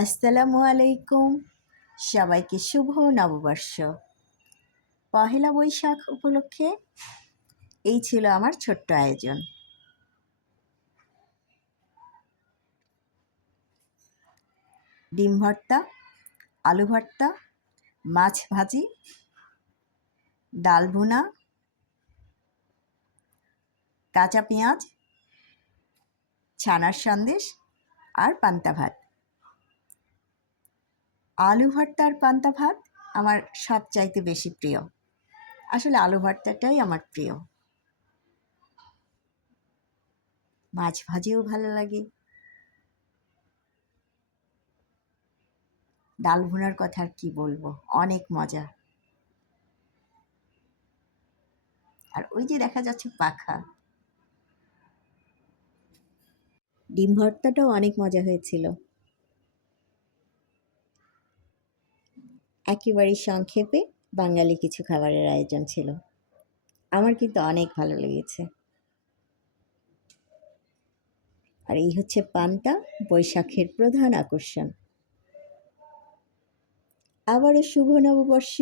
আসসালামু আলাইকুম। সবাইকে শুভ নববর্ষ। পহেলা বৈশাখ উপলক্ষে এই ছিল আমার ছোট্ট আয়োজন। ডিম ভর্তা, আলু ভর্তা, মাছ ভাজি, ডাল ভুনা, কাঁচা পেঁয়াজ, ছানার সন্দেশ আর পান্তা ভাত। আলু ভর্তা আর পান্তা ভাত আমার সবচাইতে বেশি প্রিয়। আসলে আলু ভর্তাটাই আমার প্রিয়। মাছ ভাজিও ভালো লাগে। ডাল ভুনার কথা আর কি বলবো, অনেক মজা। আর ওই যে দেখা যাচ্ছে পাখা। ডিম ভর্তাটাও অনেক মজা হয়েছিল। একেবারেই সংক্ষেপে বাঙালি কিছু খাবারের আয়োজন ছিল। আমার কিন্তু অনেক ভালো লেগেছে। আর এই হচ্ছে পান্তা, বৈশাখের প্রধান আকর্ষণ। আবারও শুভ নববর্ষ।